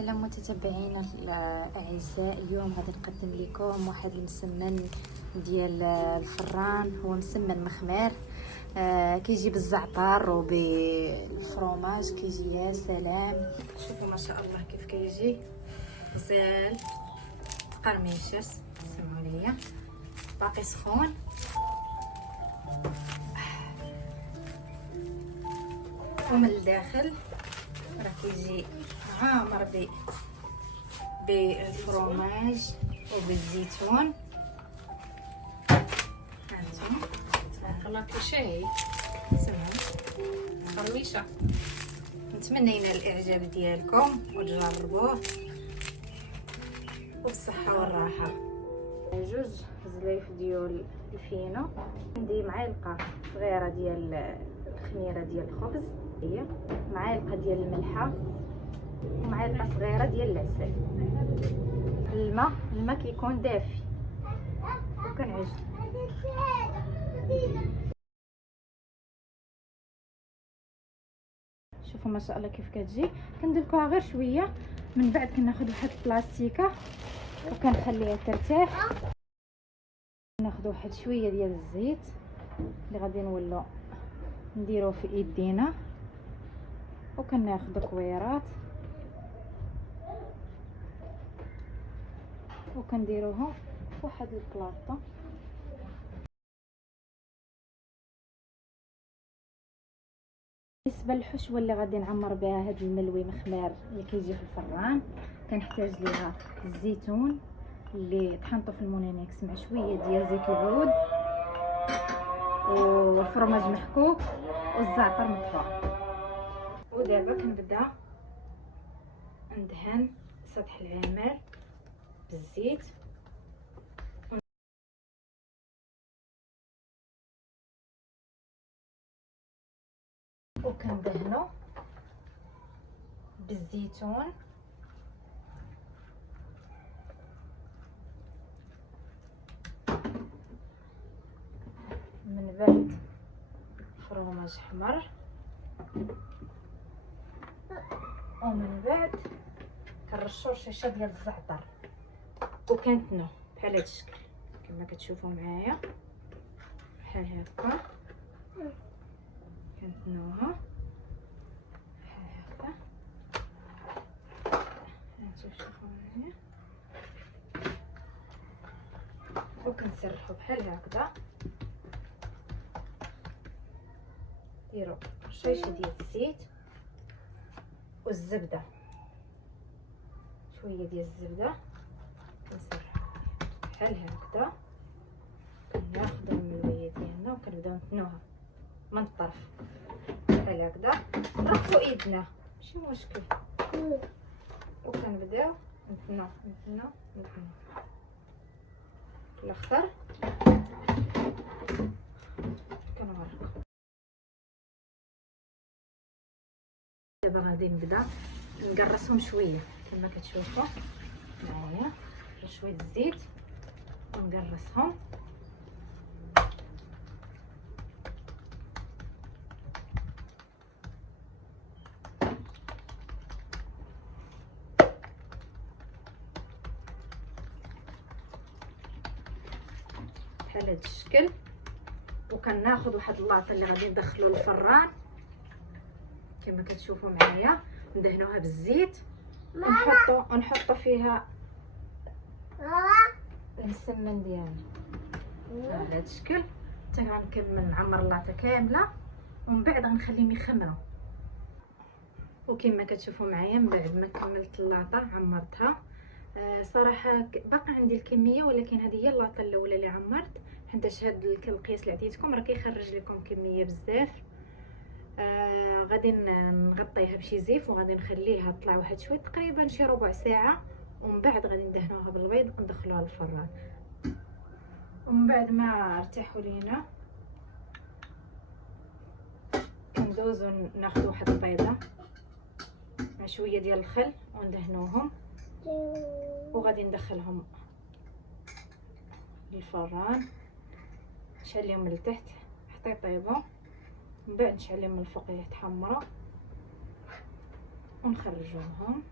السلام متتبعينا الاعزاء. اليوم غادي نقدم لكم واحد المسمن ديال الفران. هو مسمن مخمر، كيجي بالزعتر وبالفرomاج، كيجي يا سلام. شوفوا ما شاء الله كيف كيجي غزال قرميشات. سمعوا ليا باقي سخون. ومن الداخل راه كيجي عامر بالفرomاج وبالزيتون. هانتوما تبارك الله كل شيء. سمعوا، قرميشه. نتمنى ينال الاعجاب ديالكم وتجربوه وبالصحه والراحه. جوج زلايف ديال الفينو، عندي معلقه صغيره ديال الخميره ديال الخبز، هي معلقه ديال الملحه ومعلقه صغيره ديال العسل. الماء كيكون دافي وكنعجن. شوفوا ما شاء الله كيف كتجي. كندلكوها غير شويه، من بعد كناخذ واحد البلاستيكه وكنخليها ترتاح. ناخذ واحد شويه ديال الزيت اللي غادي نولو نديروه في ايدينا، وكناخذ كويرات وكنديروهم في واحد البلاطه. بالنسبه للحشوه اللي غادي نعمر بها هاد الملوي مخمار اللي كيجي في الفران، كنحتاج ليها الزيتون اللي طحنته في المونينيكس مع شويه ديال زيت العود والفرماج محكوك والزعتر مطحون. ودابا كنبدا ندهن سطح العمل بالزيت، وكندهنو بالزيتون من بعد فرماج حمر، ومن بعد كنرشو رشيشه ديال الزعتر وكنتنو بحال هاد الشكل كما كتشوفوا معايا، بحال هكا كنتنوها بحال هكا. هانتوما شوفوا معايا، وكنسرحو بحال هكذا. ديروا رشيشه ديال الزيت والزبده، شويه ديال الزبده كنسرحو بحال هكذا. كناخذوا الملويه ديالنا وكنبداو نتنوها من الطرف بحال هكذا، نرفعوا ايدنا ماشي مشكل، وكنبداو نتنو في الاخر كنغرقوا. دابا غادي نبدا نقرصهم شويه كما كتشوفوا معايا، شويه الزيت ونقرصهم. بحال هاد الشكل. وكناخذ واحد اللاطه اللي غادي ندخلو للفران كما كتشوفوا معايا، ندهنوها بالزيت ونحطوا فيها المسمن ديالنا على هذا الشكل حتى غنكمل نعمر اللاطه كامله، ومن بعد غنخليهم يخمروا. وكما كتشوفوا معايا من بعد ما كملت اللاطه عمرتها، صراحه باقي عندي الكميه، ولكن هذه هي اللاطه الاولى اللي عمرت، حيت هذا القياس اللي عطيتكم راه كيخرج لكم كميه بزاف. غادي نغطيها بشي زيف وغادي نخليها تطلع واحد شويه تقريبا شي ربع ساعه، ومن بعد غادي ندهنوها بالبيض وندخلوها للفران. ومن بعد ما ارتاحوا لينا كندوزو ناخذ واحد البيضه مع شويه ديال الخل وندهنوهم، وغادي ندخلهم للفران. نشعلهم من التحت حتى يطيبوا، من بعد نشعلهم من الفوق يتحمروا ونخرجوهم.